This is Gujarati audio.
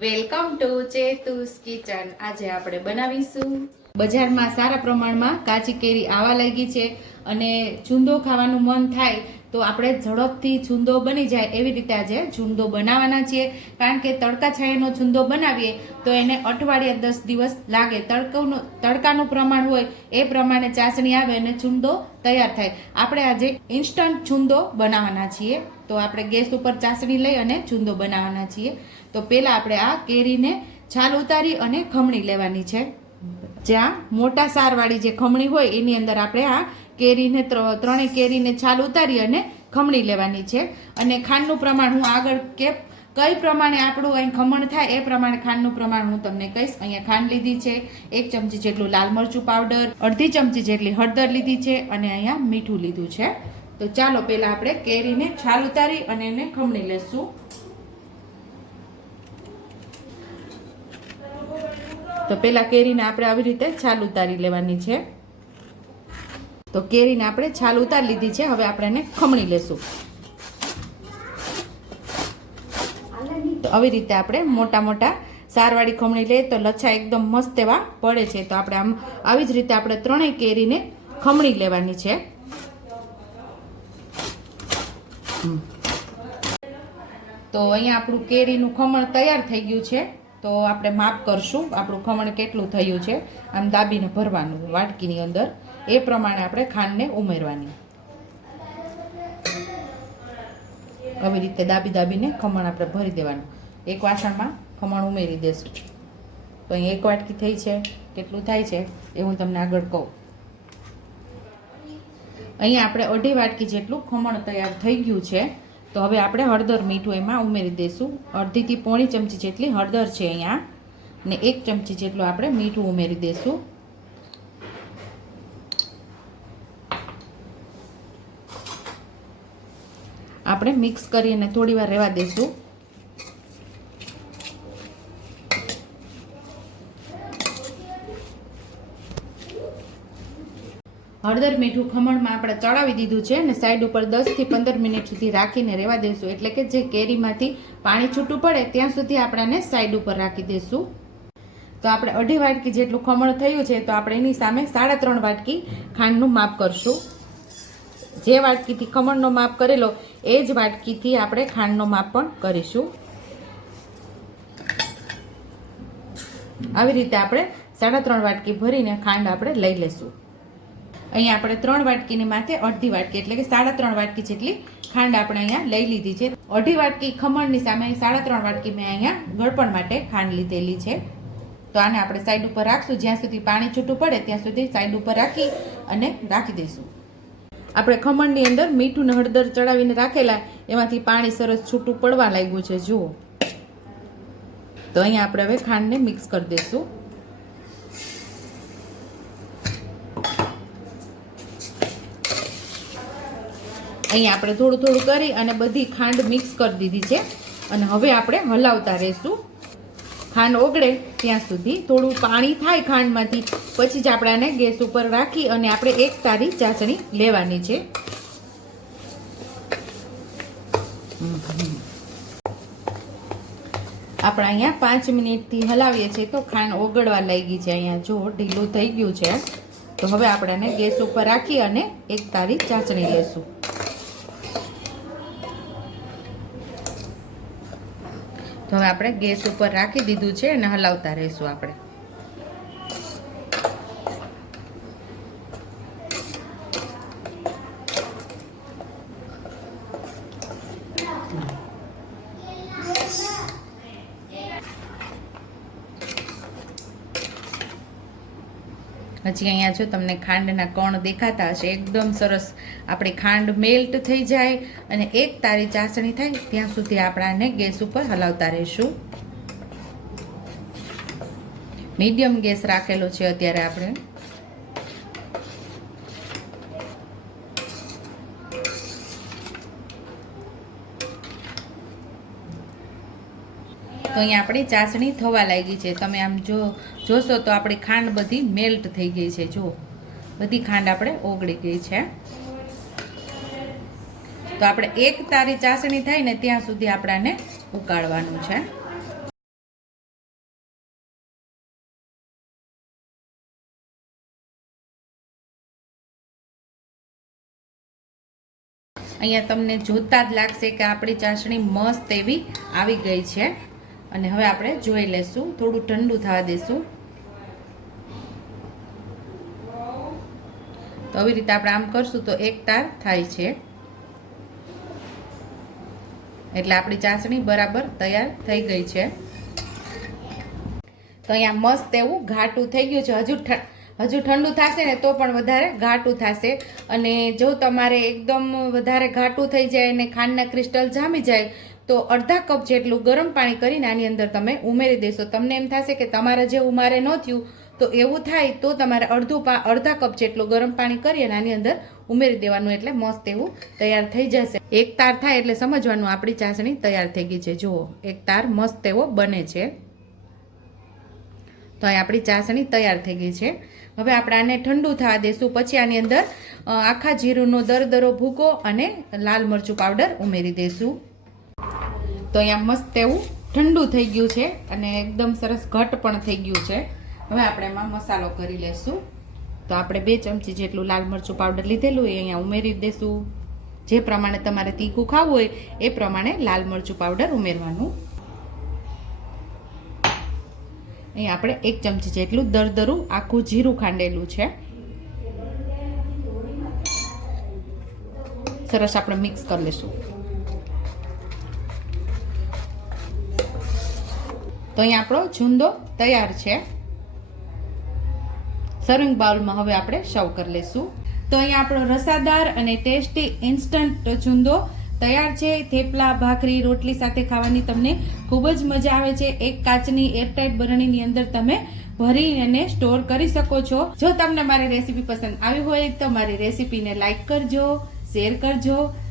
Welcome to ચેતુસ kitchen. આજે આપણે બનાવીશું. બજારમાં સારા પ્રમાણમાં કાચી કેરી આવા લાગી છે અને ચૂંદો ખાવાનું મન થાય તો આપણે ઝડપથી છુંદો બની જાય એવી રીતે આજે ચૂંદો બનાવવાના છીએ. કારણ કે તડકા છાયાનો છુંદો બનાવીએ તો એને અઠવાડિયા દસ દિવસ લાગે. તડકાનું તડકાનું પ્રમાણ હોય એ પ્રમાણે ચાસણી આવે અને છુંદો તૈયાર થાય. આપણે આજે ઇન્સ્ટન્ટ છુંદો બનાવવાના છીએ. તો આપણે ગેસ ઉપર ચાસણી લઈ અને ચૂંદો બનાવવાના છીએ. તો પહેલાં આપણે આ કેરીને છાલ ઉતારી અને ખમણી લેવાની છે. જ્યાં મોટા સારવાળી જે ખમણી હોય એની અંદર આપણે આ કેરીને ત્ર- ત્રણેય કેરીને છાલ ઉતારી અને ખમણી લેવાની છે. અને ખાંડનું પ્રમાણ હું આગળ કે, કઈ પ્રમાણે આપણું અહીં ખમણ થાય એ પ્રમાણે ખાંડનું પ્રમાણ હું તમને કહીશ. અહીંયા ખાંડ લીધી છે, એક ચમચી જેટલું લાલ મરચું પાવડર, અડધી ચમચી જેટલી હળદર લીધી છે અને અહીંયા મીઠું લીધું છે. તો ચાલો પહેલાં આપણે કેરીને છાલ ઉતારી અને એને ખમણી લેશું. તો પહેલાં કેરીને આપણે આવી રીતે છાલ ઉતારી લેવાની છે. તો કેરીને આપણે છાલ ઉતારી લીધી છે. હવે આપણે એને ખમણી લેશું. આવી રીતે આપણે મોટા મોટા સારવાળી ખમણી લઈએ તો લચ્છા એકદમ મસ્ત એવા પડે છે. તો આપણે આમ આવી જ રીતે આપણે ત્રણેય કેરીને ખમણી લેવાની છે. તો અહીંયા આપણું કેરીનું ખમણ તૈયાર થઈ ગયું છે. તો આપણે માપ કરશું. આપણું ખમણ કેટલું થયું છે. આમ દાબીને ભરવાનું વાટકીની અંદર. એ પ્રમાણે આપણે ખાંડને ઉમેરવાની. આવી રીતે દાબી દાબીને ખમણ આપણે ભરી દેવાનું. એક વાસણમાં ખમણ ઉમેરી દેશું. તો અહીં એક વાટકી થઈ છે. કેટલું થાય છે એ હું તમને આગળ કહું. અહીંયા આપણે અઢી વાટકી જેટલું ખમણ તૈયાર થઈ ગયું છે. તો હવે આપણે હળદર મીઠું એમાં ઉમેરી દઈશું અડધીથી પોણી ચમચી જેટલી હળદર છે અહીંયા. ને એક ચમચી જેટલું આપણે મીઠું ઉમેરી દઈશું આપણે મિક્સ કરીને થોડી વાર રહેવા દઈશું હળદર મીઠું ખમણમાં આપણે ચડાવી દીધું છે અને સાઈડ ઉપર દસથી પંદર મિનિટ સુધી રાખીને રહેવા દઈશું એટલે કે જે કેરીમાંથી પાણી છૂટું પડે ત્યાં સુધી આપણે સાઈડ ઉપર રાખી દઈશું તો આપણે અઢી વાટકી જેટલું ખમણ થયું છે તો આપણે એની સામે સાડા ત્રણ વાટકી ખાંડનું માપ કરશું. જે વાટકીથી ખમણનો માપ કરેલો, એ જ વાટકીથી આપણે ખાંડનો માપ પણ કરીશું. આવી રીતે આપણે સાડા ત્રણ વાટકી ભરીને ખાંડ આપણે લઈ લેશું. અહીંયા આપણે ત્રણ વાટકીની માથે અડધી વાટકી, એટલે કે સાડા ત્રણ વાટકી જેટલી ખાંડ આપણે અહીંયા લઈ લીધી છે. અઢી વાટકી ખમણની સામે સાડા ત્રણ વાટકી મેં અહીંયા ગળપણ માટે ખાંડ લીધેલી છે. તો આને આપણે સાઈડ ઉપર રાખશું. જ્યાં સુધી પાણી છૂટું પડે, ત્યાં સુધી સાઈડ ઉપર રાખી અને રાખી દઈશું. આપણે ખમણની અંદર મીઠું ને હળદર ચડાવીને રાખેલા, એમાંથી પાણી સરસ છૂટું પડવા લાગ્યું છે. જુઓ. તો અહીંયા આપણે હવે ખાંડને મિક્સ કરી દઈશું. અહીંયા આપણે થોડું થોડું કરી અને બધી ખાંડ મિક્સ કરી દીધી છે. અને હવે આપણે હલાવતા રહીશું. ખાંડ ઓગળે ત્યાં સુધી થોડું પાણી થાય ખાંડમાંથી, પછી જ આપણાને ગેસ ઉપર રાખી અને આપણે એક તારી ચાસણી લેવાની છે. આપણે અહીંયા પાંચ મિનિટથી હલાવીએ છીએ તો ખાંડ ઓગળવા લાગી છે અહીંયા. જો ઢીલું થઈ ગયું છે, તો હવે આપણે ગેસ ઉપર રાખી અને એક તારી ચાસણી લેશું. તો હવે આપણે ગેસ ઉપર રાખી દીધું છે અને હલાવતા રહીશું આપણે. હજી અહીંયા જો તમને ખાંડના કણ દેખાતા હશે. એકદમ સરસ આપણી ખાંડ મેલ્ટ થઈ જાય અને એક તારી ચાસણી થાય ત્યાં સુધી આપણાને ગેસ ઉપર હલાવતા રહીશું. મીડિયમ ગેસ રાખેલો છે અત્યારે આપણે. તો અહીંયા આપણી ચાસણી થવા લાગી છે. તમે આમ જો જોશો તો આપણી ખાંડ બધી મેલ્ટ થઈ ગઈ છે. જો, બધી ખાંડ આપણે ઓગળી ગઈ છે. તો આપણે એક તારી ચાસણી થાય ને ત્યાં સુધી આપણાને ઉકાળવાનું છે. અહીંયા તમને જોતા જ લાગશે કે આપણી ચાસણી મસ્ત એવી આવી ગઈ છે. અને હવે આપણે જોઈ લેશું. થોડું ઠંડુ થવા દઈશું તો આવી રીતે આપણે આમ કરશું તો એક તાર થાય છે. એટલે આપણી ચાસણી બરાબર તૈયાર થઈ ગઈ છે. તો અહીંયા મસ્ત એવું ઘાટું થઈ ગયું છે. હજુ હજુ ઠંડુ થશે ને તો પણ વધારે ઘાટું થશે. અને જો તમારે એકદમ વધારે ઘાટું થઈ જાય અને ખાંડના ક્રિસ્ટલ જામી જાય તો અડધા કપ જેટલું ગરમ પાણી કરીને આની અંદર તમે ઉમેરી દેશો. તમને એમ થશે કે તમારા જે ઉમારે ન થયું, તો એવું થાય તો તમારે અડધું પા, અડધા કપ જેટલું ગરમ પાણી કરી અને આની અંદર ઉમેરી દેવાનું એટલે મસ્ત એવું તૈયાર થઈ જશે. એક તાર થાય એટલે સમજવાનું આપણી ચાસણી તૈયાર થઈ ગઈ છે. જુઓ, એક તાર મસ્ત એવો બને છે. તો અહીં આપણી ચાસણી તૈયાર થઈ ગઈ છે. હવે આપણે આને ઠંડુ થવા દેશું. પછી આની અંદર આખા જીરુંનો દરદરો ભૂકો અને લાલ મરચું પાવડર ઉમેરી દેશું. તો અહીંયા મસ્ત એવું ઠંડુ થઈ ગયું છે અને એકદમ સરસ ઘટ પણ થઈ ગયું છે. હવે આપણે એમાં મસાલો કરી લેશું. તો આપણે બે ચમચી જેટલું લાલ મરચું પાવડર લીધેલું, એ અહીંયા ઉમેરી દેશું. જે પ્રમાણે તમારે તીખું ખાવું હોય, એ પ્રમાણે લાલ મરચું પાવડર ઉમેરવાનું. અહીં આપણે એક ચમચી જેટલું દરદરું આખું જીરું ખાંડેલું છે. સરસ આપણે મિક્સ કરી લઈશું તો અહીં આપણો જુંદો તૈયાર છે. સર્વિંગ બાઉલમાં હવે આપણે સર્વ કરી લઈશું. તો અહીંયા આપણો રસાદાર અને ટેસ્ટી ઇન્સ્ટન્ટ જુંદો તૈયાર છે. થેપલા, ભાખરી, રોટલી સાથે ખાવાની તમને ખૂબ જ મજા આવે છે. એક કાચની એરટાઇટ બરણીની અંદર તમે ભરી અને સ્ટોર કરી શકો છો. જો તમને મારી રેસીપી પસંદ આવી હોય તો મારી રેસીપીને લાઇક કરજો, શેર કરજો.